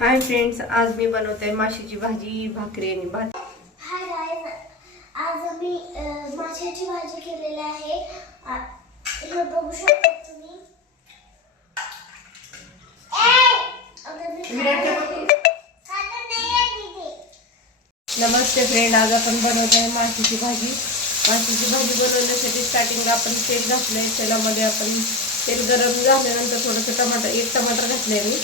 Hi friends, आज मी बनवते माशाची भाजी, भाकरी आणि भात. हाय गाइस, आज मी माशाची भाजी केलेली आहे. हे बघू शकता तुम्ही. नमस्ते फ्रेंड, आज आपण बनवत आहे माशाची भाजी. माशाची भाजी बनवण्यासाठी स्टार्टिंगला आपण तेल घातलंय. तेलामध्ये आपण तेल गरम झाल्यानंतर थोडंसं एक टमाटर घातलंय मी.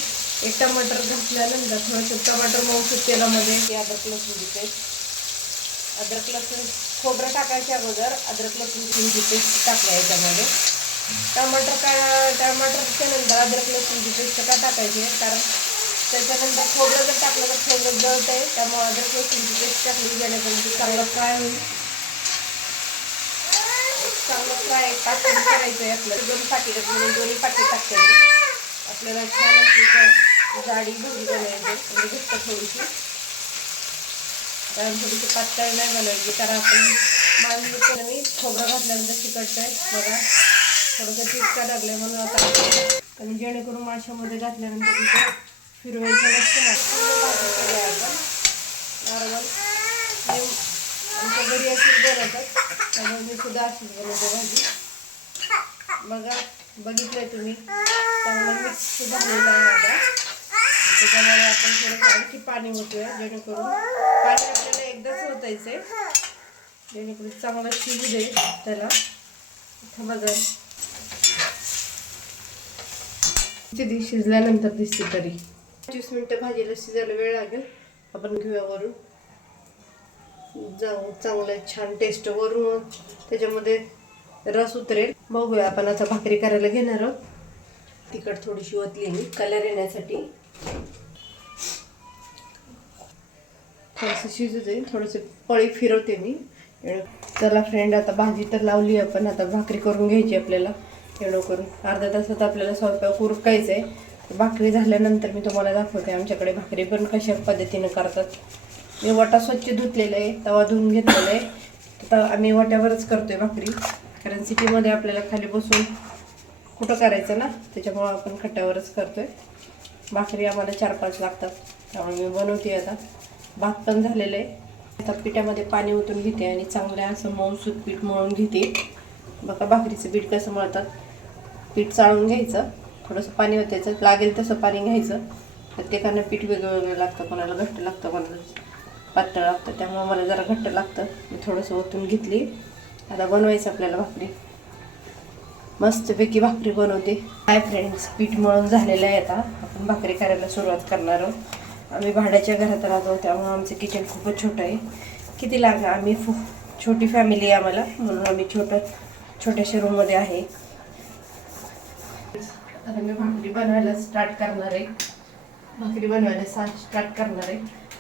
एक टमाटर घातल्यानंतर थोडंसं टमाटर मऊसूत तेलामध्ये अद्रक लसूणची पेस्ट, अद्रक लसूण खोबरं टाकायच्या अगोदर अद्रक लसूणची पेस्ट टाकल्या याच्यामध्ये. टमाटरच्या नंतर अद्रक लसूणची पेस्ट का टाकायची, कारण त्याच्यानंतर खोबरं जर टाकलं तर खोबरं जळत आहे. त्यामुळे अद्रक लसूणची पेस्ट टाकली जेणेकरून ती चांगलं फ्राय होईल. चांगलं फ्राय टाकून करायचं आहे आपल्याला. दोन पाकिट म्हणून दोन्ही पाकिट टाकते मी. आपल्याला छान अशी जाडी भाजी बनवायची, म्हणजे घट्ट थोडीशी, कारण थोडीशी पातळ नाही बनवायची, कारण आपण मांडली मी खोबरं घातल्यानंतर चिकटतं आहे बघा. थोडंसं टिचका लागलं म्हणून आता आणि जेणेकरून माशामध्ये घातल्यानंतर तिथं फिरवायचं नसतं ना. भाजी केली आपण नॉर्मल आमच्या घरी अशीच बनवतात, त्यामुळे मी सुद्धा अशीच बनवते भाजी. बघा, बघितलंय तुम्ही, चांगलं मिक्स झालेलं आहे आता. त्याच्यामुळे आपण थोडंसं आणखी पाणी होतोय, जेणेकरून पाणी आपल्याला एकदाच होतायचं आहे, जेणेकरून चांगलं शिजू दे त्याला. इथं बघा शिजल्यानंतर दिसते तरी 25 मिनिटं भाजीला शिजायला वेळ लागेल. आपण घेऊया वरून जाऊ, चांगलं छान टेस्ट वरून त्याच्यामध्ये रस उतरेल. बघूया आपण आता भाकरी करायला घेणार आहोत. तिखट थोडीशी ओतली मी कलर येण्यासाठी. थोडंसं शिजू दे, थोडंसं पळी फिरवते मी. चला फ्रेंड, आता भाजी तर लावली आपण, आता भाकरी करून घ्यायची आपल्याला. जेणेकरून अर्ध्या तासात आपल्याला स्वयंपाक उरकायचं आहे. भाकरी झाल्यानंतर मी तुम्हाला दाखवते आमच्याकडे भाकरी पण कशा पद्धतीनं करतात. मी वाटा स्वच्छ धुतलेला आहे, तवा धुवून घेतलेला आहे. तर आम्ही वाट्यावरच करतोय भाकरी, कारण सिटीमध्ये आपल्याला खाली बसून कुठं करायचं ना, त्याच्यामुळं आपण कट्ट्यावरच करतोय. भाकरी आम्हाला 4-5 लागतात, त्यामुळे मी बनवते. आता भात पण झालेलं आहे. आता पिठामध्ये पाणी ओतून घेते आणि चांगलं असं मऊसूत पीठ मळून घेते. बघा भाकरीचं पीठ कसं मळतात. पीठ चाळून घ्यायचं, थोडंसं पाणी ओतायचं, लागेल तसं पाणी घ्यायचं. प्रत्येकानं पीठ वेगळं वेगळं लागतं, कोणाला घट्ट लागतं, कोणाला पातळ लागतं. त्यामुळे मला जरा घट्ट लागतं, मी थोडंसं ओतून घेतली. आता बनवायचं आपल्याला भाकरी. मस्तपैकी भाकरी बनवते. हाय फ्रेंड्स, पीठ मळून झालेलं आहे. आता आपण भाकरी करायला सुरुवात करणार आहोत. आम्ही भाड्याच्या घरात राहतो, त्यामुळे आमचं किचन खूपच छोटं आहे. किती लागा, आम्ही छोटी फॅमिली आहे आम्हाला, म्हणून आम्ही छोट्याशा रूममध्ये आहे. आता मी भाकरी बनवायला स्टार्ट करणार आहे.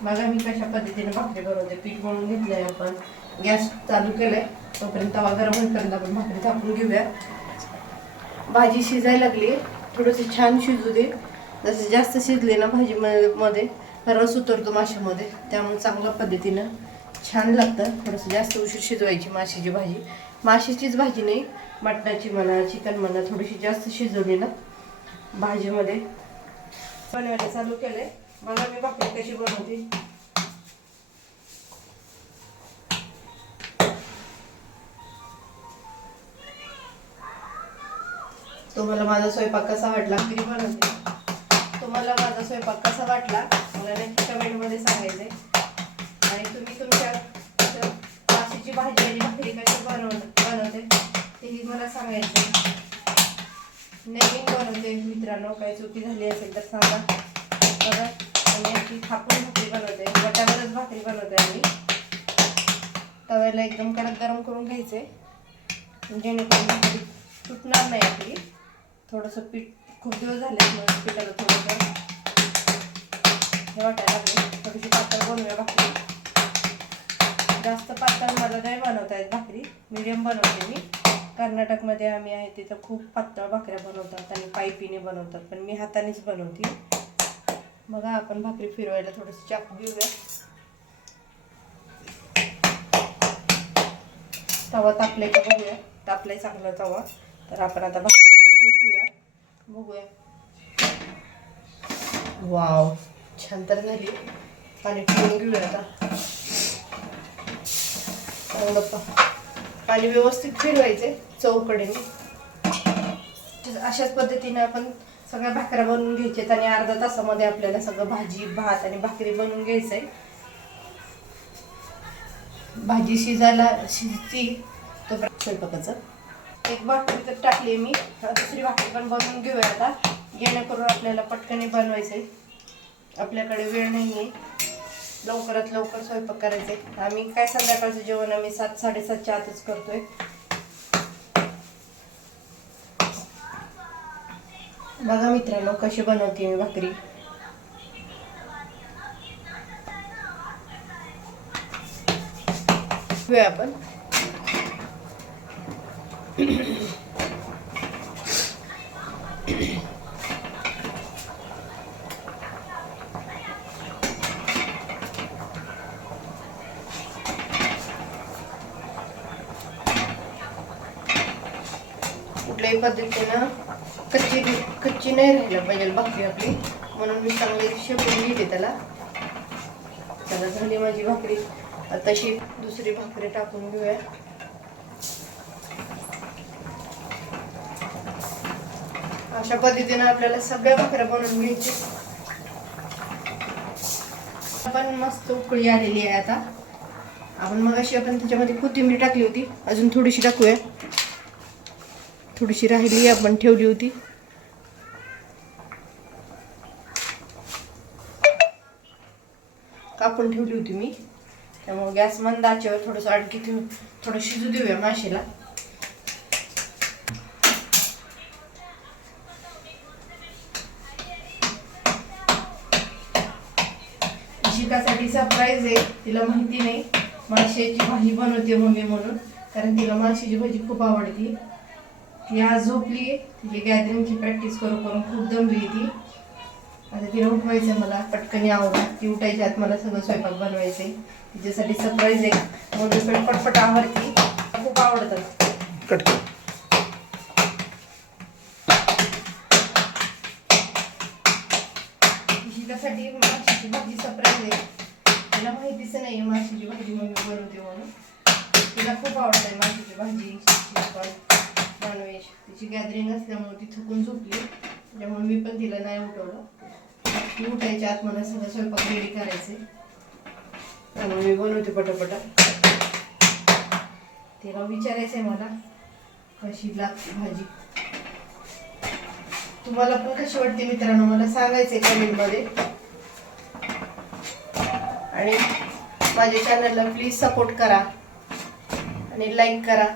बघा मी कशा पद्धतीने भाकरी बनवते. पीठ मळून घेतलं आहे आपण, गॅस चालू केलं आहे. तोपर्यंत तवा गरम होईपर्यंत आपण भाकरी थापून घेऊया. भाजी शिजायला लागली, थोडंसं छान शिजू दे. जसं जास्त शिजले ना भाजीमध्ये रस उतरतो माशामध्ये, त्यामुळे चांगल्या पद्धतीनं छान लागतं. थोडंसं जास्त उशीर शिजवायची माशाची भाजी. माशाचीच भाजी नाही, मटणाची म्हणा, चिकन म्हणा, थोडीशी जास्त शिजवली ना भाजीमध्ये. बनवायला चालू केलं आहे. बघा मी भाकरी कशी बनवते. तुम्हाला माझा स्वयंपाक कसा वाटला, मी बनवते. तुम्हाला माझा स्वयंपाक कसा वाटला मला नक्की कमेंटमध्ये सांगायचंय. आणि तुम्ही तुमच्या माशाची भाजी आणि भाकरी कशी बनवते तेही मला सांगायचं. नवीन बनवते मित्रांनो, काही चुकी झाली असेल तर सांगा. बघा आणि अशी थापून भाकरी बनवते, वट्यावरच भाकरी बनवते आम्ही. तव्याला एकदम कडक गरम करून घ्यायचे, जेणेकरून भाकरी तुटणार नाही आपली. थोडंसं पीठ खूप दिवस झाले पिठाला थोडंसं हे वाटायला लागले. थोडीशी पातळ बनवूया भाकरी. जास्त पातळ मला नाही बनवता येत भाकरी, मीडियम बनवते मी. कर्नाटकमध्ये आम्ही आहे तिथं खूप पातळ भाकऱ्या बनवतात आणि पायपीने बनवतात, पण मी हातानेच बनवते. बघा आपण भाकरी फिरवायला थोडंसं चाकू घेऊया. तवा तापलाय का बघूया. तापलाय चांगला तवा, तर आपण आता भाकरी शेकूया, बघूया. वाव, छान तर झाली. पाणी ठेवून घेऊया आता. चांगलं पाणी व्यवस्थित फिरवायचे चौकडेने. अशाच पद्धतीने आपण सगळ्या भाकऱ्या बनवून घ्यायच्यात आणि अर्धा तासामध्ये आपल्याला सगळं भाजी भात आणि भाकरी बनवून घ्यायचंय. भाजी शिजती तो स्वयंपाकाचं. एक भाकरी तर टाकली मी, दुसरी भाकरी पण बनवून घेऊया आता, जेणेकरून आपल्याला पटकन बनवायचंय. आपल्याकडे वेळ नाहीये, लवकरात लवकर स्वयंपाक करायचंय. आम्ही काय संध्याकाळचं जेवण आम्ही 7-7:30च्या आतच करतोय. बघा मित्रांनो कशी बनवते मी भाकरी. आपण कुठल्याही पद्धतीनं कच्ची नाही राहिलं पाहिजे भाकरी आपली, म्हणून मी चांगली शेकून घेते त्याला. त्याला झाली माझी भाकरी. तशी दुसरी भाकरी टाकून घेऊया. अशा पद्धतीने आपल्याला सगळ्या भाकऱ्या बनवून घ्यायची. पण मस्त उकळी आलेली आहे आता. आपण मगाशी आपण त्याच्यामध्ये कोथिंबीर टाकली होती, अजून थोडीशी टाकूया. थोडीशी राहिली आपण ठेवली होती. कापून ठेवली होती मी, त्यामुळे गॅस मंद आचेवर थोडंसं आणखी थोडं शिजू देऊया माशाला. शिकासाठी सरप्राईज आहे, तिला माहिती नाही माशाची भाजी बनवते मम्मी म्हणून, कारण तिला माशाची भाजी खूप आवडते. ती आज झोपली, तिची गॅदरिंगची प्रॅक्टिस करून खूप दमली ती. आता तिला उठवायचं मला पटकन आवडतं. ती उठायच्या आत मला सगळं स्वयंपाक बनवायचंय. तिच्यासाठी सरप्राईज आहे म्हणून पटपट आवडती, खूप आवडतात. शिकासाठी माशाची भाजी सरप्राईज आहे. तिला माहितीच नाही माशाची भाजी मम्मी बनवते म्हणून. तिला खूप आवडते माशाची भाजी, नॉनव्हेज. तिची गॅदरिंग असल्यामुळे ती थकून झोपली, त्यामुळे मी पण तिला नाही उठवलं. ती उठायच्या आत मला सगळं स्वयंपाक रेडी करायचे, त्यामुळे मी बनवते पटापटा. तिला विचारायचंय मला कशी लागते भाजी. तुम्हाला पण कशी वाटते मित्रांनो मला सांगायचंय कमेंटमध्ये. आणि माझ्या चॅनलला प्लीज सपोर्ट करा आणि लाईक करा.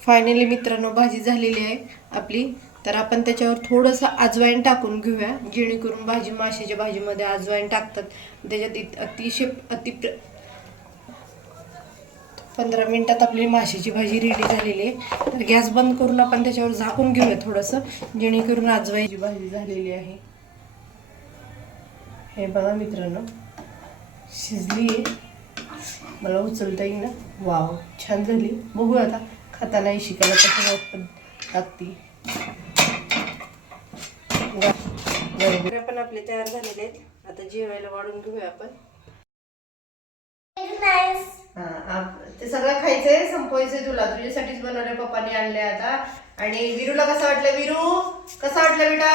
फायनली मित्रांनो भाजी झालेली आहे आपली. तर आपण त्याच्यावर थोडंसं अजवाईन टाकून घेऊया, जेणेकरून भाजी माशाच्या भाजीमध्ये अजवाईन टाकतात त्याच्यात अतिशय 15 मिनिटात आपली माशाची भाजी रेडी झालेली आहे. तर गॅस बंद करून आपण त्याच्यावर झाकून घेऊया थोडंसं, जेणेकरून अजवाईची भाजी झालेली आहे. हे बघा मित्रांनो शिजली आहे, मला उचलता येईल ना. वाव छान झाली. बघूया आता खाता नाही शिकायला कसं लागती. पण आपले तयार झालेले आहेत. आता जेवायला वाढून घेऊया आपण. ते सगळं खायचंय, संपवायचंय तुला. तुझ्यासाठीच बनवलंय, पप्पांनी आणलंय आता. आणि विरूला कसं वाटलं? विरू कसं वाटलं बेटा?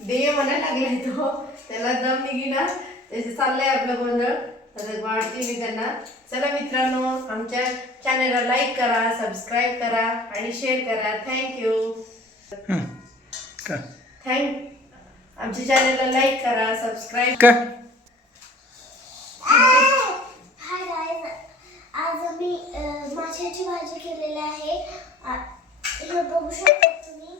दे म्हणायला लागलाय तो. त्याला दम निघी ना, त्याचे चाललंय आपलं गोंधळ. तर वाढते मी त्यांना. चला मित्रांनो आमच्या चॅनलला लाईक करा, सबस्क्राईब करा आणि शेअर करा. थँक्यू. आमच्या चॅनलला लाईक करा, सबस्क्राईब करा. हाय गाइस, आज मी माशाची भाजी केलेली आहे. हे बघू शकता तुम्ही.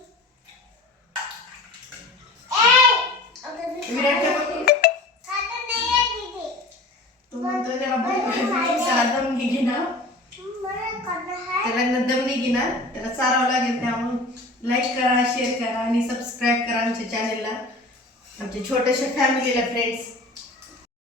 त्याला दम निघी ना, त्याला चारावं लागेल. त्यामुळे लाईक करा, शेअर करा आणि सबस्क्राईब करा आमच्या चॅनलला. आमच्या छोट्याशा फॅमिलीला फ्रेंड्स